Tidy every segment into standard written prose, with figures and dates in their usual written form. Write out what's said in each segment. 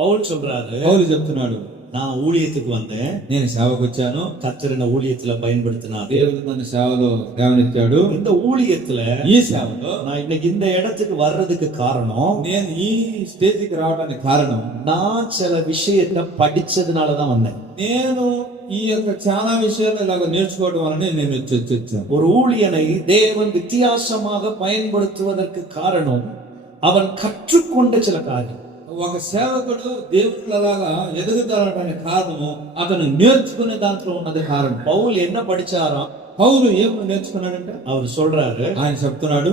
పౌలు சொல்றாரு, పౌలు చెప్తున్నాడు, நான் ஊழியத்துக்கு வந்தேன், నేను సేవకు వచ్చాను, கர்த்தர் என்ன ஊழியத்துல பயன்படுத்தினார். దేవుడు నన్ను సేవలో లేవనెత్తాడు. இந்த ஊழியத்துல ఈ సేవలో நான் இன்னைக்கு இந்த இடத்துக்கு வர்றதுக்கு காரணம், నేను ఈ స్టేజ్కి రావడానికి కారణం, நான் சில விஷயத்தை படிச்சதுனாலதான் வந்தேன். నేను ఈ యొక్క చాలా విషయాలు ఇలాగ నేర్చుకోవడం వలన నేను వచ్చాను. ஒரு ஊழியனை தேவன் வித்தியாசமாக பயன்படுத்துவதற்கு காரணம் அவன் கற்றுக்கொண்ட சில காரியம். ఒక సేవకుడు దేవుడు అలాగా ఎదుగుతాడడానికి కారణము అతను నేర్చుకునే దాంట్లో ఉన్నది కారణం. பவுல் என்ன படிச்சாராம்? పౌలు ఏం నేర్చుకున్నాడంటే அவர் சொல்றாரு, ఆయన చెప్తున్నాడు,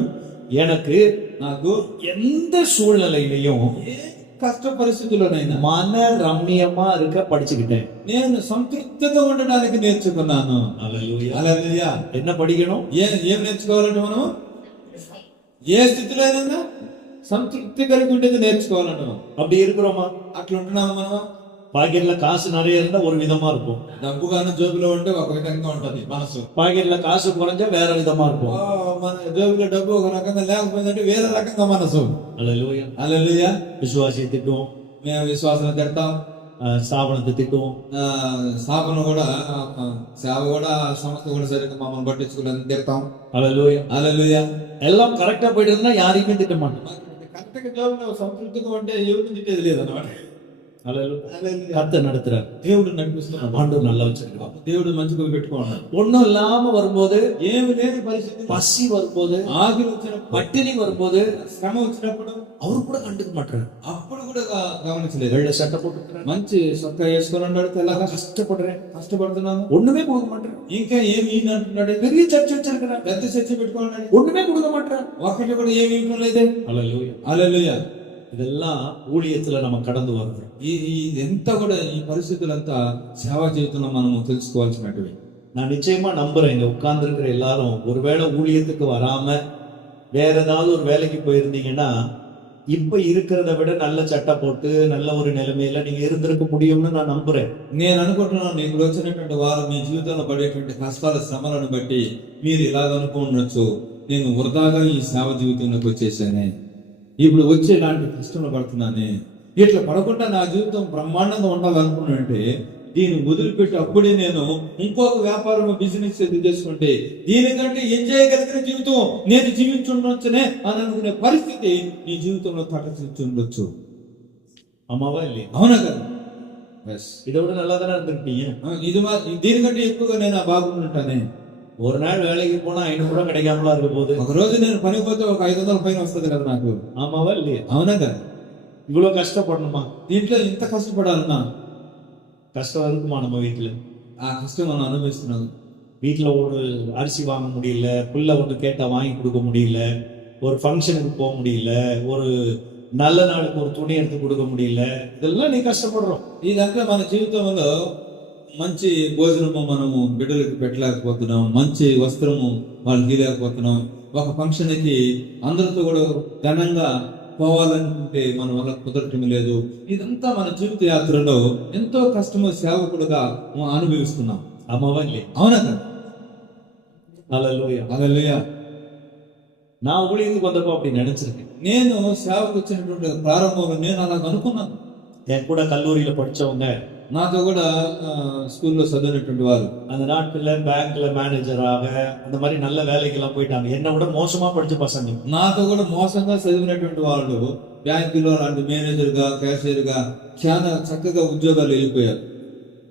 எனக்கு నాకు எந்த சூழ்நிலையிலையும் ఏ కష్ట పరిస్థితుల్లోనైనా மன ரம்மியமா இருக்க படிச்சுக்கிட்டேன். నేను సంతృప్తిగా ఉండడానికి నేర్చుకున్నాను. அல்லேலூயா. హల్లెలూయా. என்ன படிக்கணும்? ఏం నేర్చుకోవాలంటే మనం ఏ స్థితిలో అయినా సంతృప్తి కలిగి ఉండేది నేర్చుకోవాలంట. அப்படி இருக்கிறோமா? అట్లా ఉంటున్నాము మనం. பாக்கெட்ல காசு நிறைய இருந்தா ஒரு விதமா இருக்கும், డబ్బు కానీ జోబులో ఉంటే ఒక విధంగా ఉంటది మనసు. பாக்கெட்ல காசு குறைஞ்சா வேற விதமா இருக்கும். మన జోబులో డబ్బు ఒక రకంగా లేకపోయిందంటే వేరే రకంగా మనసు. அல்லேலூயா. హల్లెలూయా. விசுவாசியை திட்டுவோம், మేము విశ్వాసం తిడతాం, ஸ்தாபனத்தை திட்டுவோம், స్థాపన కూడా సేవ కూడా సంస్థ కూడా సరిగ్గా మమ్మల్ని పట్టించుకోలేదు తిడతాం. அல்லேலூயா. హల్లెలూయా. எல்லாம் கரெக்டா போயிட்டு இருந்தா யாரையுமே திட்ட மாட்டோம். కరెక్ట్గా జోబులో సంతృప్తిగా ఉంటే ఎవరిని తిట్టేది లేదన్నమాట. கர்த்தர் நடத்துறாரு, దేవుడు నడిపిస్తున్నాడు, ஆண்டவர் நல்லா வச்சிருக்காரு. దేవుడు మంచిగా పెట్టుకున్నాడు. ஒண்ணும் இல்லாம வரும்போது, ఏమి లేని పరిస్థితి, பசி வரும்போது, ఆకలి వచ్చినప్పుడు, பட்டினி வரும்போது శ్రమ వచ్చినప్పుడు அவரு கூட கண்டுக்க மாட்டாரு. అప్పుడు కూడా గమనించలేదు. வெள்ளை சட்டை போட்டுக்கிறேன், మంచి సొక్క వేసుకొని ఉన్నాడు, తెల్లగా கஷ்டப்படுறேன், కష్టపడుతున్నాను, ஒண்ணுமே கொடுக்க மாட்டேன். ఇంకా ఏమి ఈయన అంటున్నాడు, பெரிய சர்ச்சை வச்சிருக்கிறேன், పెద్ద చర్చ పెట్టుకున్నాడు, ஒண்ணுமே கொடுக்க மாட்டேன். ఒకటి కూడా ఏమి ఇవ్వడం లేదే. அல்லேலூயா. హల్లెలూయా. இதெல்லாம் ஊழியத்துல நம்ம கடந்து வர்றோம். ఇదంతా కూడా ఈ పరిస్థితులంతా సేవా జీవితంలో మనము తెలుసుకోవాల్సినవి. நான் நிச்சயமா நம்புறேன், இங்க உட்கார்ந்து இருக்கிற எல்லாரும் ஒருவேளை ஊழியத்துக்கு வராம வேற ஏதாவது ஒரு வேலைக்கு போயிருந்தீங்கன்னா இப்ப இருக்கிறத விட நல்ல சட்டை போட்டு நல்ல ஒரு நிலைமையில நீங்க இருந்திருக்க முடியும்னு நான் நம்புறேன். నేను అనుకుంటున్నాను, ఇప్పుడు వచ్చినటువంటి వారు మీ జీవితంలో పడేటువంటి కష్టాల శ్రమలను బట్టి మీరు ఇలాగ అనుకోవచ్చు, నేను వృధాగా ఈ సేవ జీవితంలోకి వచ్చేసానే, ఇప్పుడు వచ్చి ఇలాంటి కష్టంలో పడుతున్నానే, ఇట్లా పడకుండా నా జీవితం బ్రహ్మాండంగా ఉండాలనుకున్నానంటే దీన్ని వదిలిపెట్టి అప్పుడే నేను ఇంకొక వ్యాపారం బిజినెస్ చేసుకుంటే దీనికంటే ఎంజాయ్ కలిగిన జీవితం నేను జీవించుండొచ్చునే అని అనుకునే పరిస్థితి నీ జీవితంలో తటస్థించుండొచ్చు. ஆமாவா இல்லையா? అవునా కదా? இதை விட நல்லா தானே இருந்திருப்பீங்க. ఇది దీనికంటే ఎక్కువగా నేను బాగుంటానే. ஒரு நாள் வேலைக்கு போனா 500 ரூபாய் கிடைக்காமலா இருக்க போகுது. ఒక రోజు నేను పనికి పోతే ఒక 500 పైన వస్తుంది కదా నాకు. ஆமாவா இல்லையா? అవునా కదా? இவ்வளவு கஷ்டப்படணுமா? దీంట్లో ఇంత కష్టపడాలన్నా கஷ்டம் இருக்குமா? நம்ம வீட்டுல ఆ కష్టం మనం అనుభవిస్తున్నాం. வீட்டுல ஒரு அரிசி வாங்க முடியல, புள்ள ஒன்று கேட்டா வாங்கி கொடுக்க முடியல, ஒரு ஃபங்க்ஷனுக்கு போக முடியல, ஒரு நல்ல நாளுக்கு ஒரு துணி எடுத்து கொடுக்க முடியல, இதெல்லாம் நீ கஷ்டப்படுறோம். ఇదంతా మన జీవితంలో మంచి భోజనము మనము బిడ్డలకు పెట్టలేకపోతున్నాం, మంచి వస్త్రము వాళ్ళకి ఇవ్వలేకపోతున్నాం, ఒక ఫంక్షన్కి అందరితో కూడా ఘనంగా పోవాలనుకుంటే మన వల్ల కుదరటం లేదు. ఇదంతా మన జీవిత యాత్రలో ఎంతో కష్టము సేవకుడుగా అనుభవిస్తున్నాం. ஆமாவா இல்லையா? అవునా కదా? ஹல்லேலூயா. హల్లెలూయా. நான் ஊழியத்துக்கு வந்தப்போ அப்படி நினைச்சிருக்கேன். నేను సేవకు వచ్చినటువంటి ప్రారంభంలో నేను అలా అనుకున్నాను. என் கூட கல்லூரியில படிச்சவங்க, నాతో కూడా స్కూల్లో చదివినటువంటి వారు அந்த நாட்கள்ல பேங்க்ல மேனேஜராக அந்த மாதிரி நல்ல வேலைக்கெல்லாம் போயிட்டாங்க. என்னை விட மோசமா படிச்ச பசங்க. నాతో కూడా మోసంగా చదివినటువంటి వాళ్ళు బ్యాంకులో లాంటి మేనేజర్గా, క్యాషియర్గా చాలా చక్కగా ఉద్యోగాలు వెళ్ళిపోయారు.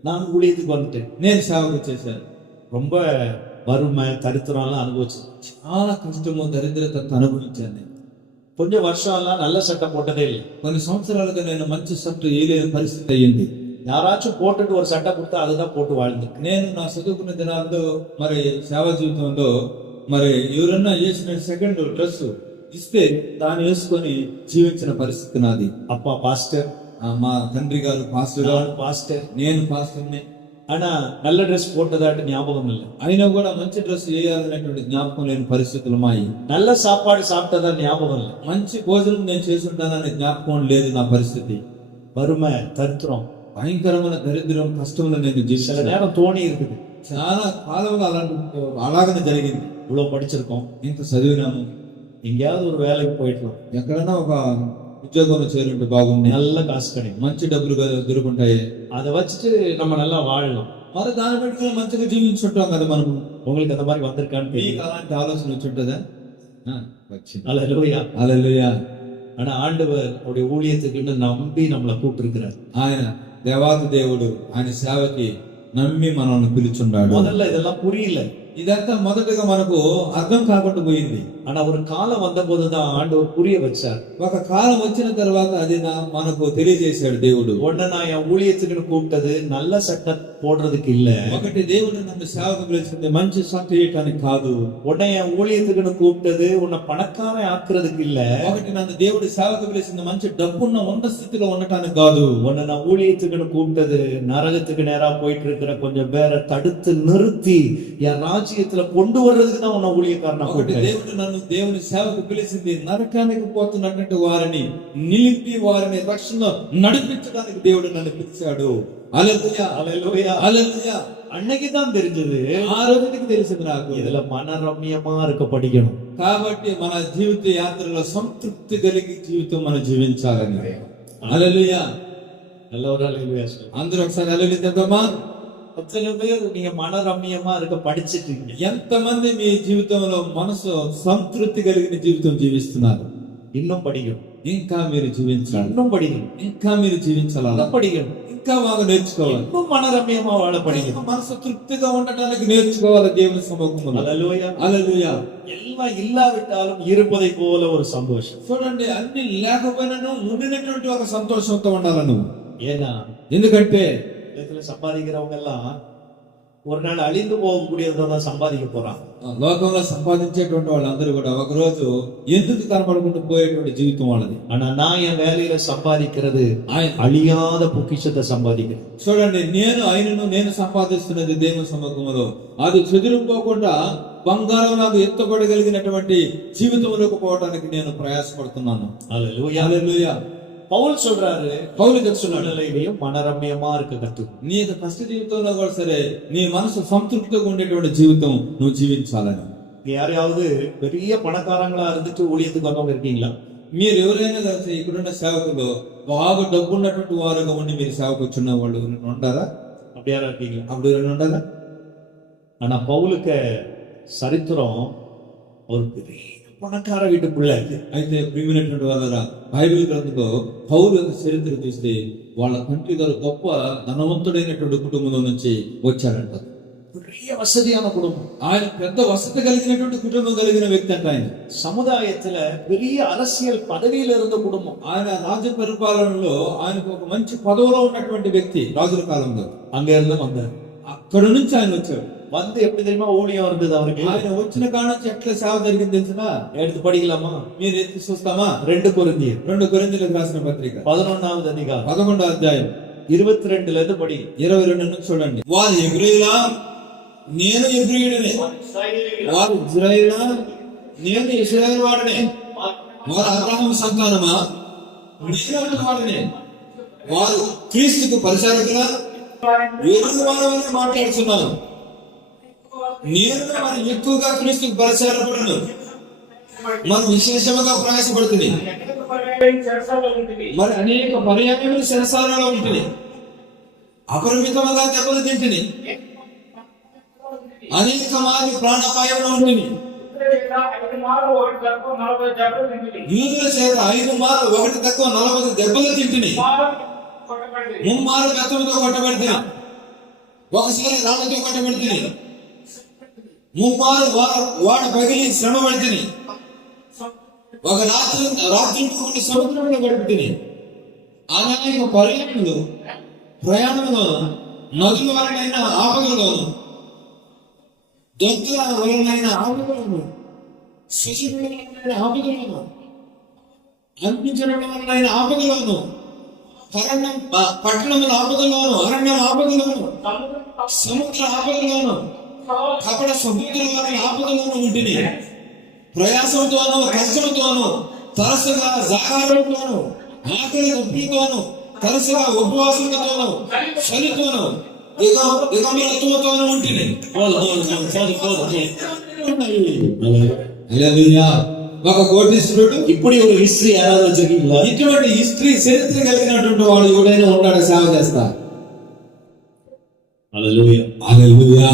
நான் ஊழியத்துக்கு வந்துட்டேன். నేను సేవకు చేశాను. ரொம்ப வறுமை தரித்திரம்லாம் அனுபவிச்சேன். చాలా కష్టము, దరిద్రత అనుభవించాను. నేను கொஞ்சம் வருஷம் எல்லாம் நல்ல சட்டை போட்டதே இல்லை. కొన్ని సంవత్సరాలుగా నేను మంచి షర్ట్ వేయలేని పరిస్థితి అయ్యింది. யாராச்சும் போட்டுட்டு ஒரு சட்டை கொடுத்தா அதுதான் போட்டு வாழ்ந்து. నేను నా చదువుకున్న దినాల్లో మరి సేవా జీవితంలో మరి ఎవరన్నా వేసిన సెకండ్ డ్రెస్ ఇస్తే దాన్ని వేసుకొని జీవించిన పరిస్థితి నాది. அப்பா பாஸ்டர், మా తండ్రి గారు పాస్టర్, பாஸ்டர், నేను పాస్టర్ని. ஆனா நல்ல ட்ரெஸ் போட்டதாட்டு ஞாபகம் இல்லை. అయినా కూడా మంచి డ్రెస్ వేయాలనేటువంటి జ్ఞాపకం లేని పరిస్థితులు మాయి. நல்ல சாப்பாடு சாப்பிட்டதா ஞாபகம் இல்லை. మంచి భోజనం నేను చేసుంటాననే జ్ఞాపకం లేదు నా పరిస్థితి. வறுமை தரித்திரம், భయంకరమైన దరిద్రం, కష్టంలో నేను சில జీవించాను. நேரம் தோணி இருக்குது, చాలా కాలంగా అలాగనే జరిగింది. இவ்வளவு படிச்சிருக்கோம், ఇంత చదివినాము, எங்கேயாவது ஒரு வேலைக்கு போயிடலாம், ఎక్కడైనా ఒక உத்தியோகம் சேருంటే బాగుంది, நல்ல காசு கிடைக்கும். మంచి డబ్బులు దొరుకుంటాయి, அதை வச்சுட்டு நம்ம நல்லா வாழலாம். మరి దాన్ని బట్టి మంచిగా జీవించుంటాం కదా మనము. உங்களுக்கு அந்த மாதிரி வந்திருக்கான்னு మీకు தெரியல. అలాంటి ఆలోచన వచ్చుంటుందా? వచ్చింది. அல்லேலூயா. హల్లెలూయా. ஆனா ஆண்டவர் அவருடைய ஊழியத்துக்குன்னு நம்பி நம்மளை கூப்பிட்டிருக்கிறார். ఆయన దేవాది దేవుడు ఆయన సేవకి నమ్మి మనల్ని పిలుచున్నాడు. முதல்ல இதெல்லாம் புரியல. ఇదంతా మొదటగా మనకు అర్థం కాకుండా పోయింది. ஆனா ஒரு காலம் வந்த போதுதான் ஆண்டவர் புரிய வச்சார். ఒక కాలం వచ్చిన తర్వాత అది మనకు తెలియజేశాడు దేవుడు. உடனே நான் என் ஊழியத்துக்குன்னு கூப்பிட்டது நல்ல சட்டம் போடுறதுக்கு இல்ல. ఒకటి దేవుడు నన్ను సేవకు పిలిచింది మంచి సత్త చేయటానికి కాదు. உடனே என் ஊழியத்துக்குன்னு கூப்பிட்டது உன்னை பணக்காரன் ஆக்குறதுக்கு இல்ல. ఒకటి నన్ను దేవుడు సేవకు పిలిచింది మంచి డబ్బున్న ఉన్న స్థితిలో ఉండటానికి కాదు. உன்னை நான் ஊழியத்துக்குன்னு கூப்பிட்டது நரகத்துக்கு நேரா போயிட்டு இருக்கிற கொஞ்சம் பேரை தடுத்து நிறுத்தி என் ராஜ்யத்துல கொண்டு வர்றதுக்கு தான் உன்னை ஊழியக்காரனா ఒకటి கூப்பிட்டேன். దేవుడు నన్ను దేవుని సేవకు పిలిచింది నరకానికి పోతున్నటువంటి వారిని నిలిపి వారిని రక్షణ నడిపించడానికి దేవుడు నన్ను పిలిచాడు. హల్లెలూయా, அல்லேலூயா. హల్లెలూయా. அன்னைக்கு தான் தெரிஞ்சது ఆ రోజుకి తెలిసింది నాకు. இதுல மனரம்யமா இருக்க படிக்கணும். కాబట్టి మన జీవిత యాత్రలో సంతృప్తి కలిగి జీవితం మనం జీవించాలని. హల్లెలూయా. எல்லாரும் அல்லேலூயா சொல்லுங்க. అందరూ ఒకసారి హల్లెలూయా చెప్దామా? சில பேர் நீங்க மனரம்யமா இருக்க படிச்சிட்டீங்க. ఎంతమంది మీ జీవితంలో మనసు సంతృప్తి కలిగిన జీవితం జీవిస్తున్నారు? இன்னும் படிக்கணும். ఇంకా మీరు జీవించాలి, இன்னும் படிக்கணும். ఇంకా మీరు జీవించాలి, இன்னும் படிக்கணும். ఇంకా బాగా నేర్చుకోవాలి, இன்னும் மனரம்யமா வாழ படிக்கணும். మనసు తృప్తిగా ఉండటానికి నేర్చుకోవాలి దేవుని సముఖంలో. அல்லேலூயா. హల్లెలూయా. எல்லாம் இல்லாவிட்டாலும் இருப்பதை போல ஒரு சந்தோஷம். చూడండి, అన్ని లేకపోయినాను ఉండినటువంటి ఒక సంతోషంతో ఉండాలి నువ్వు. ஏன்னா ఎందుకంటే உலகத்துல சம்பாதிக்கிறவங்க எல்லாம் ஒரு நாள் அழிந்து போகக்கூடியதான் சம்பாதிக்க போறாங்க. లోకంలో సంపాదించేటువంటి వాళ్ళందరూ కూడా ఒక రోజు ఎందుకు కనపడకుండా పోయేటువంటి జీవితం వాళ్ళది. ஆனா நான் என் வேலையில சம்பாதிக்கிறது ఆయన அழியாத பொக்கிஷத்தை சம்பாதிக்கிறேன். చూడండి, నేను సంపాదిస్తున్నది దేవుని సముఖంలో అది చెదిరిపోకుండా బంగారం నాకు ఎత్తబడగలిగినటువంటి జీవితంలోకి పోవడానికి నేను ప్రయాసపడుతున్నాను. அல்லேலூயா. హల్లెలూయా. பவுல் சொல்றாரு, పౌలు చెప్తున్నాడు, சூழ்நிலையிலையும் மனரம்யமா இருக்க கத்து. నీ కష్ట జీవితంలో కూడా సరే నీ మనసు సంతృప్తిగా ఉండేటువంటి జీవితం నువ్వు జీవించాలని. யாரையாவது பெரிய பணக்காரங்களா இருந்துட்டு ஊழியத்துக்கு வந்தவங்க இருக்கீங்களா? మీరు ఎవరైనా కలిసి ఇక్కడున్న సేవకులు బాగా డబ్బు ఉన్నటువంటి వారుగా ఉండి మీరు సేవకు వచ్చిన వాళ్ళు ఉంటారా? அப்படி யாரா இருக்கீங்களா? అప్పుడు ఎవరైనా ఉంటారా? ஆனா பவுலுக்கு சரித்திரம் ஒரு பெரிய பணக்கார வீட்டு பிள்ளை. అయితే ప్రియమైనటువంటి వాళ్ళ బైబిల్ గ్రంథంలో పౌలు యొక్క చరిత్ర చూస్తే వాళ్ళ తండ్రి గారు గొప్ప ధనవంతుడైనటువంటి కుటుంబంలో నుంచి వచ్చాడంట. பெரிய வசதியான குடும்பம். ఆయన పెద్ద వసతి కలిగినటువంటి కుటుంబం కలిగిన వ్యక్తి అంట. ఆయన సముదాయத்துல பெரிய அரசியல் పదవిயில இருந்த குடும்பం. ఆయన రాజ్య పరిపాలనలో ఆయనకు ఒక మంచి పదవిలో ఉన్నటువంటి వ్యక్తి రాజుల కాలంలో. அங்க இருந்து வந்தார். అక్కడ నుంచి ఆయన వచ్చాడు. வந்து எப்படி தெரியுமா ஊழியம் இருந்தது அவருக்கு? ఆయన వచ్చిన కాడ నుంచి ఎట్లా సేవ జరిగింది తెలిసినా? எடுத்து படிக்கலாமா? మీరు ఎత్తి చూస్తామా? 2 కొరింథీయులు 2 కొరింథీయులకు రాసిన పత్రిక 11వ అధికారం 11వ అధ్యాయం 22 இருந்து పడి 22 నుంచి చూడండి. వారు హెబ్రీయులా, నేను హెబ్రీయుడనే. వారు ఇశ్రాయేలా, నేను ఇశ్రాయేలు వాడనే. వారు అబ్రహాము సంతానమా, నేను వాడనే. వారు క్రీస్తుకు పరిచారకులా, వేరు వాడని మాట్లాడుతున్నాను. నేను మరి ఎక్కువగా క్రీస్తుకు పరిచారపడను, మనం విశేషముగా ప్రయాసపడుతుంది, మరి అనేక పర్యాయములు శరసాలలో ఉంటుంది, అపరిమితముగా దెబ్బలు తింటుంది, అనేక మారి ప్రాణాపాయంలో ఉంటుంది. యూదుల చేత 5 మార్లు 1 తక్కువ 40 దెబ్బలు తింటుంది, 3 మార్లు బెత్తంతో కొట్టబెడుతుంది, ఒకసారి రాళ్ళతో కొట్టబెడుతుంది, 3 మార్లు వాడ పగిలి శ్రమ పడుతుంది, ఒక రాత్రి సముద్రంలో గడుపుతుంది. అనేక పర్యాయములు ప్రయాణంలో నదుల వలనైన ఆపదలోను, దొంతుల వలనైన ఆపదలోను, శిశువులైన ఆపదలోను, అనిపించడం వలనైన ఆపదలోను, పట్టణముల ఆపదలోను, అరణ్యం ఆపదలోను, సముద్ర ఆపదలోను, కపట సముద్రాల ఆపదలోను ఉంటుంది. ప్రయాసంతోనూ కష్టంతోనూ, తరచుగా జాగారంతోనూ, ఆకలి నొప్పితోనూ, తరచుగా ఉపవాసంతోనూ, చలితోనూ, దిగంబరత్వంతోనూ ఉంటుంది. హల్లెలూయా. ఒక కోటీశ్వరుడు. இப்படி ஒரு ஹிஸ்டரி யாராவது வச்சிருக்கீங்களா? ఇటువంటి హిస్టరీ చరిత్ర కలిగినటువంటి వాడు ఎవడైనా ఉన్నాడు సేవ చేస్తా? ஹalleluya. హల్లెలూయా.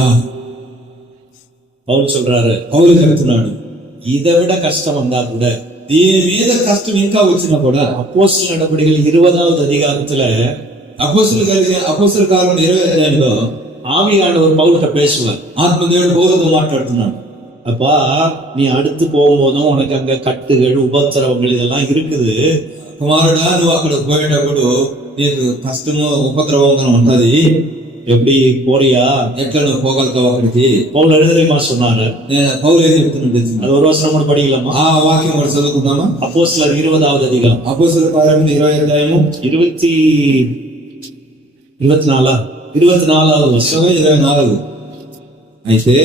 பவுல் சொல்றாரு, పౌలు చెప్తున్నాడు, இதை விட கஷ்டம் வந்தா கூட దీని మీద కష్టం ఇంకా వచ్చినా కూడా அப்போஸ்தலர் நடபடிகள் 20வது அதிகாரத்துல అపోస్తల కాలం 20వ అధ్యాయంలో ஆவியானவர் பவுல்கிட்ட பேசுவார். ఆత్మదేవుడు పౌలుతో మాట్లాడుతున్నాడు. அப்பா, நீ அடுத்து போகும்போதும் உனக்கு அங்க கட்டுகள் உபத்திரவங்கள் இதெல்லாம் இருக்குது. కుమారుడా, నువ్వు అక్కడ పోయేటప్పుడు నీకు కష్టము ఉపద్రవంగా ఉంటది. எப்படி போறியா? ఎట్లా నువ్వు పోగలుగుతావు అక్కడికి? பவுல் எழுதுமா சொன்னாரு. నేను పౌలు ఏం చెప్తున్నాడు తెలిసింది? அது ஒரு வசனம் கூட படிக்கலாமா? ఆ వాక్యం కూడా చదువుకుందామా? அப்போஸ்தலர் 20வது அதிகாரம் అపోస్తల కార్యములు 20వ అధ్యాయము 24வது వచనం. 24. అయితే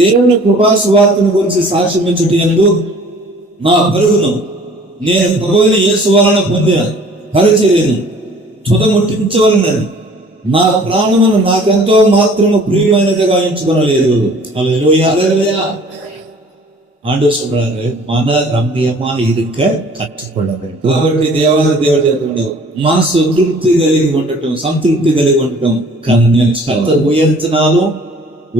దేవుని కృపా సువార్తను గురించి సాక్ష్యమించుట యందు నా పరుగును నేను ప్రభువైన యేసు వలన పొందిన పరిచర్యను తుదముట్టించవలనని నా ప్రాణమును నాకెంతో మాత్రము ప్రియమైనదిగా ఎంచుకొనలేదు. ஹalleluya. హల్లెలూయా. ஆண்டவர் சொல்றாரு, மன ரம்மியமா இருக்க கற்றுக்கொள்ள வேண்டும். కాబట్టి దేవుడు చెప్తున్నాడు, మనసు తృప్తి కలిగి ఉండటం, సంతృప్తి కలిగి ఉండటం నేర్చుకోవాలి. கர்த்தர் உயர்த்தினாலும்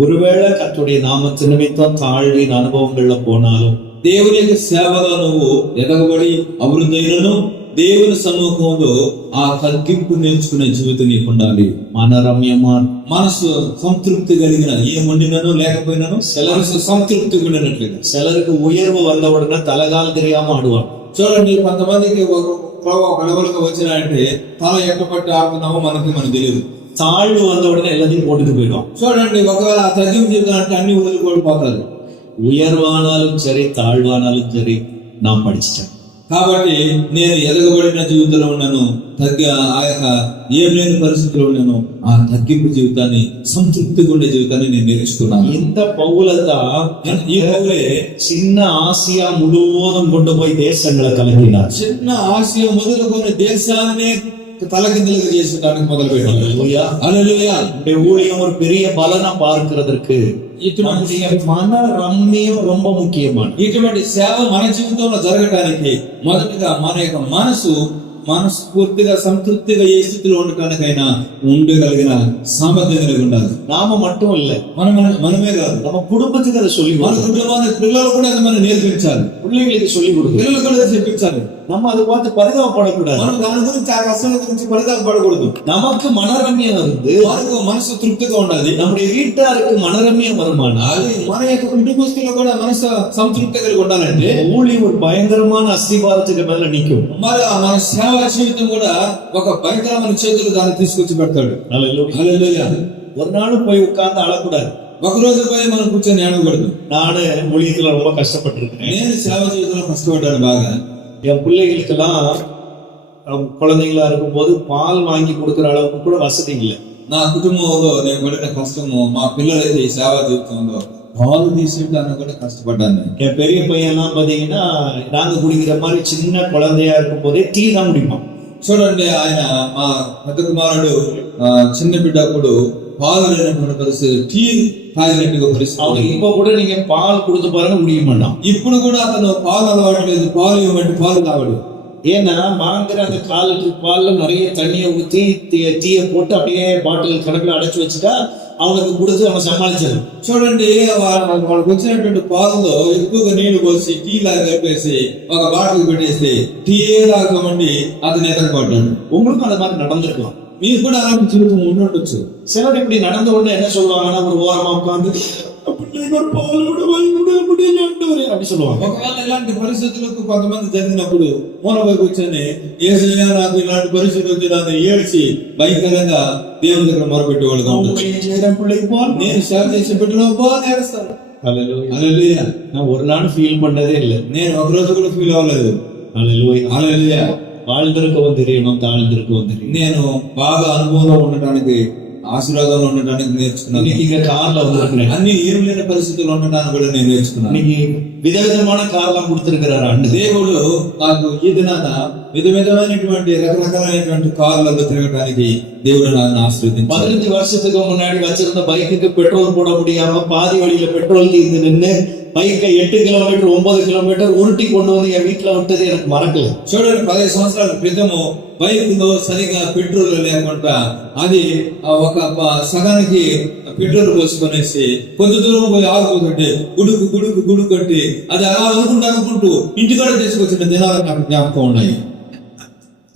ஒருவேளை கர்த்தருடைய நாமத்து நிமித்தம் தாழ்வின் அனுபவங்கள்ல போனாலும் దేవుని యొక్క సేవలో నువ్వు ఎదగబడి అభివృద్ధి అయినను దేవుని సముఖంలో ఆ తగ్గింపు నేర్చుకునే జీవితం నీకు ఉండాలి. మనరమ్యమా, మనసు సంతృప్తి కలిగిన, ఏముండినను లేకపోయినాను మనసు సంతృప్తి ఉండినట్లేదు. சிலருக்கு உயர்வு வந்த உடனே தலகால் தெரியாம ஆடுவாங்க. చూడండి, కొంతమందికి గడవలకు వచ్చినాయంటే తల ఎక్కపట్టి ఆడుతున్నామో మనకు తెలియదు. தாழ்வு வந்த உடனே எல்லாத்தையும் போட்டுட்டு போயிடும். చూడండి, ఒకవేళ ఆ తగ్గింపు జీవితం అంటే అన్ని వదిలిపోతారు. உயர்வானாலும் சரி தாழ்வானாலும் சரி நான் படிச்சிட்டேன். కాబట్టి నేను ఎదగబడిన జీవితంలో ఉన్నాను, ఆ యొక్క ఏం లేని పరిస్థితిలో ఉన్నాను, ఆ తగ్గింపు జీవితాన్ని, సంతృప్తిగా ఉండే జీవితాన్ని నేను నేర్చుకున్నాను. இந்த பவுலதான் ఈ పౌలే சின்ன ஆசியா முழுவதும் கொண்டு போய் தேசங்களை கலக்கினார். చిన్న ఆసియా మొదలుకొని దేశాన్ని తలకిందులుగా చేసుకోవడానికి మొదలు పెట్టాను. హల్లెలూయా. இந்த ஊழியம் ஒரு பெரிய பலனை பார்க்கிறதற்கு ఇటువంటి மன ரம்மியம் ரொம்ப முக்கியமானது. ఇటువంటి సేవ మన జీవితంలో జరగటానికి మొదటగా మన యొక్క మనస్ఫూర్తిగా సంతృప్తిగా ఏ స్థితిలో ఉండటానికైనా ఉండగలిగిన సామర్థ్యం కలిగి ఉండాలి. நாம மட்டும் இல்ல, మనమే కాదు, நம்ம குடும்பத்துக்கு அதை சொல்லி మన కుటుంబానికి పిల్లలు కూడా అది మనం నేర్పించాలి. பிள்ளைங்களுக்கு சொல்லி கொடுக்கணும். పిల్లలు కూడా చెప్పించాలి. நம்ம அதை பார்த்து பரிதாபப்படக்கூடாது. మనం దాని గురించి ఆ కష్టాల గురించి పరిதாபపడకూడదు. நமக்கு மனரம்யம் இருந்து మనకు మనసు తృప్తిగా ఉండాలి. நம்முடைய வீட்டாருக்கு மனரம்யம் வருமானால் మన యొక్క కుటుంబస్తుల్లో కూడా మనసు సంతృప్తి కలిగి ఉండాలంటే ஊழியம் ஒரு பயங்கரமான அஸ்திபாரத்துக்கு மேல நிற்கும். మరి మన సేవా జీవితం కూడా ఒక భయంకరమైన చేతులు దాన్ని తీసుకొచ్చి పెడతాడు. హల్లెలూయా. ஒரு நாளும் போய் உட்கார்ந்து அழக்கூடாது. ఒక రోజు పోయి మనం కూర్చొని ఏడవకూడదు. நானு ஊழியத்துல ரொம்ப கஷ்டப்பட்டிருக்கேன். నేను సేవ జీవితంలో కష్టపడ్డాను బాగా. என் பிள்ளைகளுக்கெல்லாம் குழந்தைங்களா இருக்கும் போது பால் வாங்கி கொடுக்குற அளவுக்கு கூட வசதி இல்லை. నా కుటుంబంలో నేను పడిన కష్టము, మా పిల్లలైతే ఈ సేవా జీవితంలో పాలు తీసేయడానికి కూడా కష్టపడ్డాను. என் பெரிய பையன் எல்லாம் பாத்தீங்கன்னா நாங்க குடிக்கிற மாதிரி சின்ன குழந்தையா இருக்கும் போதே டீ தான் குடிப்பான். చూడండి, ఆయన మా పెద్ద కుమారుడు చిన్న బిడ్డప్పుడు పాలు లేనటువంటి పరిస్థితి, టీ తాగినట్టుగా పరిస్థితి. அவனுக்கு இப்ப கூட நீங்க பால் கொடுத்து பாருங்க, குடிக்க மாட்டான். ఇప్పుడు కూడా అతను పాలు అలవాటు లేదు, పాలు ఇవ్వమంటే పాలు తాగడు. ஏன்னா வாங்குற அந்த 1/4 லிட்டர் பால்ல நிறைய தண்ணியை ஊத்தி டீயை போட்டு அப்படியே பாட்டில் கணக்குல அடைச்சு வச்சுட்டா அவனுக்கு கொடுத்து அவன் சமாளிச்சாரு. చూడండి, వాళ్ళకి వచ్చినటువంటి పాలలో ఎక్కువగా నీళ్లు పోసి టీ లాగా కలిపేసి ఒక బాటిల్ పెట్టేసి టీ తాగమండి అతను ఎదగబడ్డాడు. உங்களுக்கும் அந்த மாதிரி நடந்திருக்கலாம். మీరు కూడా అలాంటి జీవితం ఉండొచ్చు. சிலர் இப்படி நடந்த உடனே என்ன சொல்லுவாங்கன்னா, ஒரு ஓரமா உட்காந்து அப்படி சொல்லுவாங்க. ఒకవేళ ఇలాంటి పరిస్థితులకు కొంతమంది జరిగినప్పుడు మూలపై కూర్చొని యేసయ్యా నాకు ఇలాంటి పరిస్థితి వచ్చిందని ఏడ్చి భయంకరంగా దేవుని దగ్గర మొరపెట్టేవాళ్ళుగా ఉండొచ్చు. నేను సేవ చేసి పెట్టిన ఏడుస్తాను. హల్లెలూయా. நான் ஒரு நாள் ஃபீல் பண்ணதே இல்லை. నేను ఒక రోజు కూడా ఫీల్ అవ్వలేదు. హల్లెలూయా. வாழ்ந்திருக்கவும் தெரியணும், தாழ்ந்திருக்கவும் தெரியும். నేను బాగా అనుభవంలో ఉండటానికి, ఆశీర్వాదంలో ఉండటానికి నేర్చుకున్నాను. இன்னைக்கு కార్ல வந்திருக்கிறேன். అన్ని ఏం లేని పరిస్థితుల్లో ఉండటానికి కూడా నేను నేర్చుకున్నాను. இன்னைக்கு విధవిధమైన కార్லாம் கொடுத்திருக்கிறாరు. అండ్ దేవుడు నాకు ఈ దినాన విధమైనటువంటి రకరకాలైనటువంటి కార్లలో తిరగడానికి దేవుడు నన్ను ఆశీర్వదించాడు. 15 வருஷத்துக்கு முன்னாடி வச்சிருந்த பைக்குக்கு பெட்ரோல் போட முடியாம பாதி வழியில பெட்ரோல் தீர்ந்து நின்று பைக்கை 8 கிலோமீட்டர் 9 கிலோமీటర్ ఉరుటి கொண்டு வந்து என் வீட்டுல விட்டது எனக்கு மறக்கல. చూడండి 15 సంవత్సరాల క్రితము బైక్ లో సరిగా పెట్రోల్ లేకుండా అది ఒక సగానికి పెట్రోల్ పోసుకొనేసి కొంత దూరం పోయి ఆగిపోతుంటే గుడుకు గుడుకు గుడు కట్టి అది అలా అనుకుంటూ ఇంటికాడ తీసుకొచ్చిన దినాలు నాకు జ్ఞాపకం ఉన్నాయి.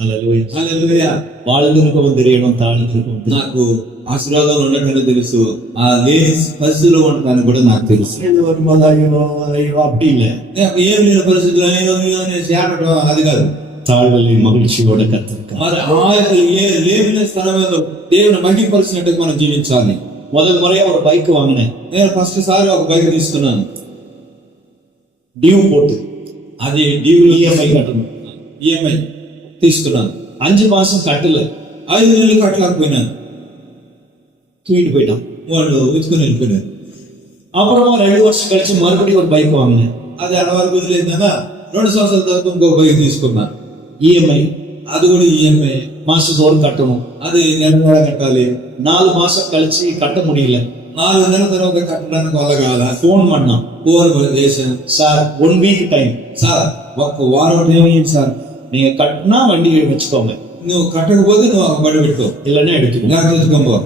హల్లెలూయా. హల్లెలూయా. வாழ்ந்திருக்கவும் தெரியணும், தாழ்ந்திருக்கவும் தெரியணும். నాకు ఆశీర్వాదం ఉండటం తెలుసు, ఆ లేని పరిస్థితిలో ఉండటానికి కూడా నాకు తెలుసు. இது வரும்போது ஐயோ ஐயோ அப்படி இல்லை. నాకు ఏం లేని పరిస్థితుల్లో ఏదో అనేసి ఏడటం అది కాదు. தாழ்வில் மகிழ்ச்சியோட கத்திருக்கார். మరి ఆ యొక్క లేని స్థలంలో దేవుని మహిమపరిచినట్టుగా మనం జీవించాలి. முதல் முறையா ஒரு பைக் வாங்கினேன். నేను ఫస్ట్ సారి ఒక బైక్ తీసుకున్నాను. டியூ போட்டு అది డ్యూలు ఈఎంఐ కట్టணும். ఈఎంఐ తీసుకున్నాను. 5 మాసం కట్టல, 5 నెలలు కట్టలేకపోయినాను. தூக்கிட்டு போயிட்டான். వాళ్ళు ఎత్తుకుని వెళ్ళిపోయినారు. அப்புறமா 2 வருஷம் கழிச்சு மறுபடியும் ஒரு பைக் வாங்கினேன். అది అలా వరకు వదిలేదా 2 సంవత్సరాల తర్వాత ఇంకో బైక్ తీసుకున్నా. ఈఎంఐ, అది కూడా ఈఎంఐ மாசத்தோறும் கட்டணும். అది నెల నెల కట్టాలి. 4 மாசம் கழிச்சு கட்ட முடியல. 4 నెలల తర్వాత కట్టడానికి వల్ల కాల. ఫోన్ பண்ணான். ఫోన్ చేశాను. சார் 1 వీక్ టైం, సార్ ఒక్క వారం టైం ఇవ్వండి సార్, நீங்க கட்டினா வண்டி வச்சுக்கோங்க, నువ్వు కట్టకపోతే నువ్వు ఒక బండి పెట్టు, இல்லைன்னா எடுத்துக்கோ. నాకు తెచ్చుకోబో.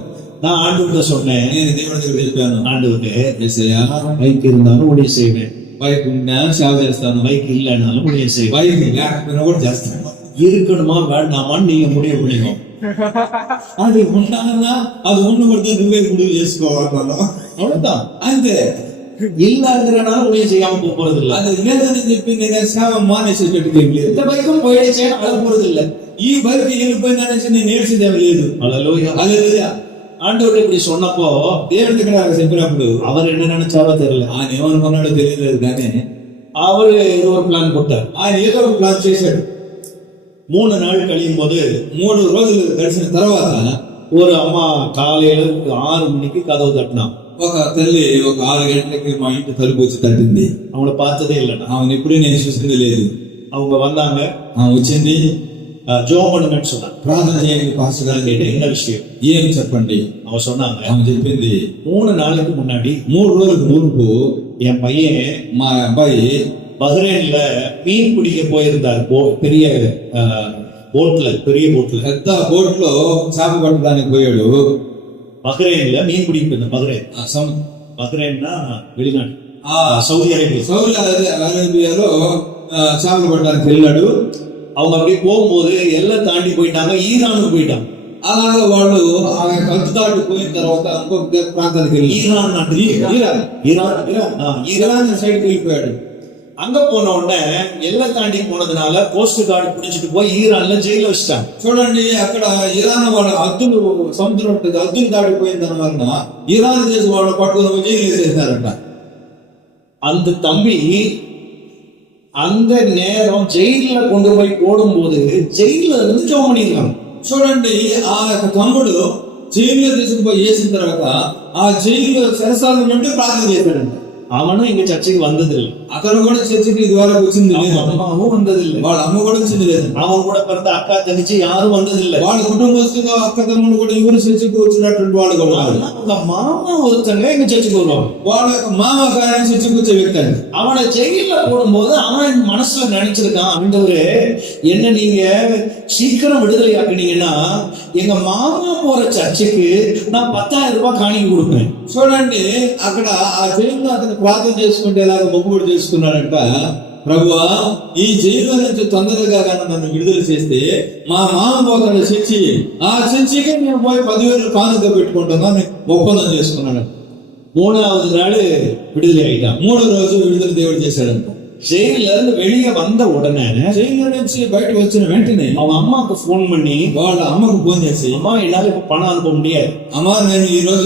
நான் ஆண்டவர்கிட்ட சொன்னேன், నేను దేవుడి దగ్గర చెప్పాను, ஆண்டவரே యేసయ్యా பைக் இருந்தாலும் ஊழிய செய்வேன், బైక్ ఉన్నా సేవ చేస్తాను, பைக் இல்லைனாலும் ஊழிய செய்வேன். బైక్ లేకపోయినా కూడా చేస్తాను. இருக்கணுமா வேண்டாமான்னு நீங்க முடிவு பண்ணிக்கோ. అది ఉంటానన్నా అది ఉండబడితే నువ్వే గుడివి చేసుకోవాలి. அவ்வளவுதான். అంతే. இல்லங்கிறனால ஊழிய செய்யாம போறது இல்ல. అది లేదని చెప్పి నేను సేవ మానేసేటట్టుగా ఏం లేదు. இந்த பைக்கும் போயிடுச்சு அழ போறது இல்ல. ఈ బైక్ వెళ్ళిపోయినానేసి నేను నేర్చేదేం లేదు. ஹல்லேலூயா. హల్లెలూయా. ஆண்டவர் இப்படி சொன்னப்போ దేవుడి దగ్గర చెప్పినప్పుడు அவர் என்ன நினைச்சாரோ தெரியல, ఆయన ఏమనుకున్నాడో తెలియలేదు, కానీ அவரு ஏதோ ஒரு பிளான் போட்டார். ఆయన ఏదో ఒక ప్లాన్ చేశాడు. 3 நாள் கழியும் போது 3 రోజులు గడిచిన తర్వాత ஒரு அம்மா காலையில 6 மணிக்கு கதவு தட்டினான். ఒక తల్లి ఒక 6 గంటలకి మా ఇంటి తలుపు వచ్చి తట్టింది. அவங்கள பார்த்ததே இல்லைன்னா. ఆమెను ఎప్పుడూ నేను చూసింది లేదు. அவங்க வந்தாங்க, వచ్చింది, ஜோம் பண்ணுங்கன்னு சொன்னாங்க. ప్రార్థన చేయండి పాస్టర్ గారు கேட்டு అంటే என்ன விஷயம் ఏం చెప్పండి. அவ சொன்னாங்க, ఆమె చెప్పింది, 3 நாளுக்கு முன்னாடி 3 రోజుల మునుపు என் பையன் మా అబ్బాయి பஹ்ரைன்ல மீன் பிடிக்க போயிருந்தார். பெரிய போட்ல, பெரிய போட்ல పెద్ద బోట్ లో చేప పట్టడానికి పోయాడు. பஹ்ரைன்ல மீன் பிடிக்க போயிருந்தார். பஹ்ரைன், ఆ సం- பஹ்ரைன்னா வெளிநாடு, ఆ சவுதி அரேபியா. సౌదీ అరేబియాలో చేపలు పట్టడానికి వెళ్ళాడు. அவங்க அப்படியே போகும்போது எல்லாம் தாண்டி போயிட்டாங்க, ஈரானுக்கு போயிட்டாங்க. అలాగే వాళ్ళు ఆ కత్తు దాటి పోయిన తర్వాత ఇంకొక ప్రాంతానికి వెళ్ళి ஈரான் நாட்டு, ఇరాన్ సైడ్కి వెళ్ళిపోయాడు. அங்க போன உடனே எல்லாம் தாண்டி போனதுனால கோஸ்ட் கார்டு பிடிச்சிட்டு போய் ஈரான்ல ஜெயில வச்சிட்டாங்க. చూడండి, అక్కడ ఇరాన్ వాళ్ళ హద్దులు సముద్రం ఉంటుంది, హద్దులు దాటిపోయిన దాని వలన ఇరాన్ దేశం వాళ్ళు పట్టుకుని జైలు వేసేసారంట. அந்த தம்பி அந்த நேரம் ஜெயில கொண்டு போய் போடும்போது ஜெயில இருந்து ஜெபம் பண்ணிருக்காங்க. చూడండి, ఆ యొక్క తమ్ముడు జైల్లో తీసుకుపోయి వేసిన తర్వాత ఆ జైలు సరసాల నుండి ప్రార్థన చేశాడంట. அவனும் எங்க சர்ச்சைக்கு வந்ததில்லை, అతను కూడా చర్చికి ఇదివరకు వచ్చింది లేదు, அம்மாவும் வந்ததில்லை, వాళ్ళ అమ్మ కూడా వచ్చింది లేదు, அவன் கூட பிறந்த அக்கா தங்கச்சி யாரும் வந்ததில்லை. వాళ్ళ కుటుంబస్తులు అక్క తమ్ముడు కూడా ఎవరు చర్చికి వచ్చినటువంటి వాళ్ళు కూడా కాదు. அவங்க மாமா ஒருத்தங்க எங்க சர்ச்சுக்கு வருவாங்க. వాళ్ళ యొక్క మామ కానీ చర్చికి వచ్చే వ్యక్తి అండి. அவனை ஜெயில போடும்போது அவன் மனசுல நினைச்சிருக்கான், ஆண்டவரே என்ன நீங்க சீக்கிரம் விடுதலை ஆக்குனீங்கன்னா எங்க மாமா போற சர்ச்சுக்கு நான் 10,000 ரூபாய் காணிக்கை கொடுப்பேன். చూడండి, అక్కడ ఆ జైల్లో అతను ప్రార్థన చేసుకుంటే ఎలాగ మొక్కుబడి చేసుకున్నాడంట, ప్రభువా ఈ జైల్లో నుంచి తొందరగా కానీ నన్ను విడుదల చేస్తే మా మామ పోతాడు చర్చి, ఆ చర్చికి నేను పోయి 10,000 కానుక పెట్టుకుంటున్నాను ఒప్పందం చేసుకున్నాడు. 3வது நாள் விடுதலை ஆயிட்டான். 3వ రోజు విడుదల దేవుడు చేశాడంట. ஜெயில இருந்து வெளியே வந்த உடனே జైల్లో నుంచి బయటకు వచ్చిన వెంటనే அவன் అమ్మకు ఫోన్ பண்ணி, వాళ్ళ అమ్మకు ఫోన్ చేసి, அம்மா என்னால இப்ப பணம் அனுப்ப முடியாது, అమ్మా నేను ఈ రోజు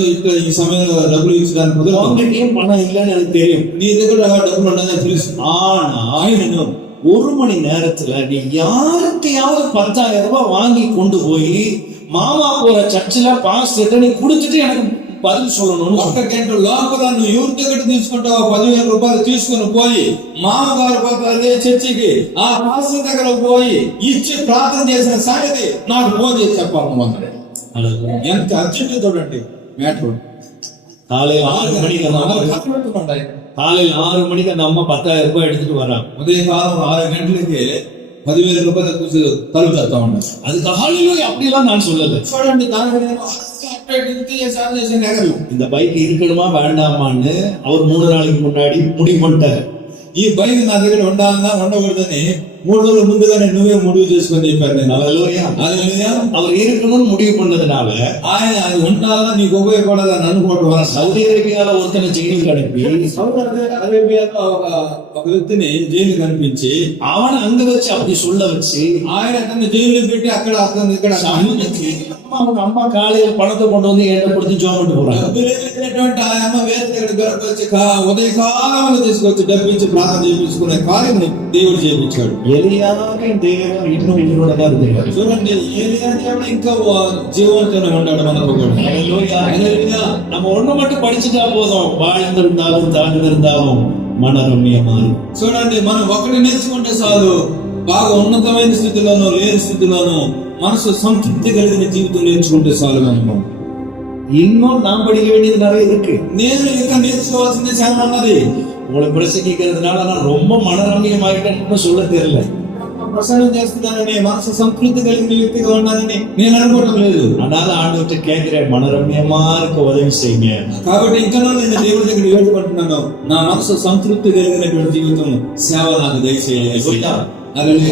ఈ సమయంలో డబ్బులు ఇచ్చడానికి కుదరదు, அவங்ககிட்டயும் பணம் இல்லைன்னு எனக்கு தெரியும், నీ దగ్గర డబ్బులు ఉండదని తెలుసు. ஆனா ఆయన 1 மணி நேரத்துல நீ யாருக்கையாவது 10,000 ரூபாய் வாங்கி கொண்டு போய் மாமா போற சர்ச்சில் பாஸ்டர்ட்ட நீ கொடுத்துட்டு எனக்கு பதில் சொல்லணும்னு. 1 గంట లోపల నువ్వు ఎవరి దగ్గర తీసుకుంటావో 10,000 రూపాయలు తీసుకుని పోయి మామగారు పోతారే చర్చికి, ఆ పాస్టర్ దగ్గర పోయి ఇచ్చి ప్రార్థన చేసిన సంగతి నాకు ఫోన్ చేసి చెప్పాలన్నమాట. ఎంత అర్జెంట్ చూడండి మ్యాటర్. காலையில் 6 மணிக்கு அந்த அம்மா காலையில் 6 மணிக்கு அந்த அம்மா 10,000 రూపాయలు எடுத்துட்டு வராங்க. ఉదయకాలం 6 గంటలకి 10,000 రూపాయలు చూసి తలుపు తడతా ఉన్నారు. அதுக்கு ஹalleluya அப்படிலாம் நான் சொல்லல. చూడండి దానికి నేను సాధన చేసే నెగలు இந்த பைக் இருக்கணுமா வேண்டாமான்னு அவர் 3 நாளைக்கு முன்னாடி முடிவு பண்ணிட்டாரு. ఈ బైక్ నా దగ్గర ఉండాలన్నా ఉండకూడదని 3 రోజుల ముందుగానే నువ్వే முடிவு చేసుకొని చెప్పారు. నేను ஹalleluya அவர் இருக்கணும்னு முடிவு பண்ணதுனால ఆయన అది ఉండాలా నీకు ఉపయోగపడాలని అనుకోవడం వల్ల సౌదీ అరేబియాలో ஒருத்தனை జైలుకి అனுப்பి సౌదీ అరేబియాలో ఒక వ్యక్తిని జైలు కనిపించి அவனை அங்க வச்சு அப்படி சொல்ல வச்சு ఆయన అతన్ని జైలు పెట్టి అక్కడ అతను ఇక్కడ அவங்க அம்மா காலையில பணத்தை கொண்டு வந்து என்கிட்ட கொடுத்து ஜோம் பண்ணிட்டு போறாங்க. డబ్బులేనటువంటి ఆ అమ్మ వేరే దగ్గరికి వచ్చి ఉదయకాలంలో తీసుకొచ్చి డబ్బించి ప్రార్థన చేయించుకునే కార్యం దేవుడు చేయించాడు. எலியாவே தேவன் இன்னும் உயிரோட தான் இருக்கிறார். చూడండి ఏలియా దేవుడు ఇంకా జీవంతోనే ఉన్నాడు మనతో కూడా. ஹalleluya நம்ம ஒண்ணு மட்டும் படிச்சுட்டா போதும், வாழ்ந்திருந்தாலும் தாழ்ந்திருந்தாலும் மனரம்யமா இருக்கும். చూడండి మనం ఒకటి నేర్చుకుంటే చాలు, బాగా ఉన్నతమైన స్థితిలోనూ లేని స్థితిలోనూ మనసు సంతృప్తి కలిగిన జీవితం నేర్చుకుంటే చాలు. మనం இன்னும் நாம் படிக்க வேண்டியது நிறைய இருக்கு. నేను ఇంకా నేర్చుకోవాల్సింది చాలా ఉన్నది. உங்களை பிரசங்கிக்கிறதுனால நான் ரொம்ப மனரம்யமாயிட்டேன்னு சொல்ல தெரியல. ప్రసంగం చేస్తున్నానని మనసు సంతృప్తి కలిగిన వ్యక్తిగా ఉన్నానని నేను అనుకోవడం లేదు. அதனால ஆண்டவர்கிட்ட கேட்கிறேன், மனரம்யமா இருக்க உதவி செய்யுங்க. కాబట్టి ఇంకా నేను దేవుడి దగ్గర వేడుకుంటున్నాను, నా మనసు సంతృప్తి కలిగినటువంటి జీవితం సేవ నాకు దయచేయాలి.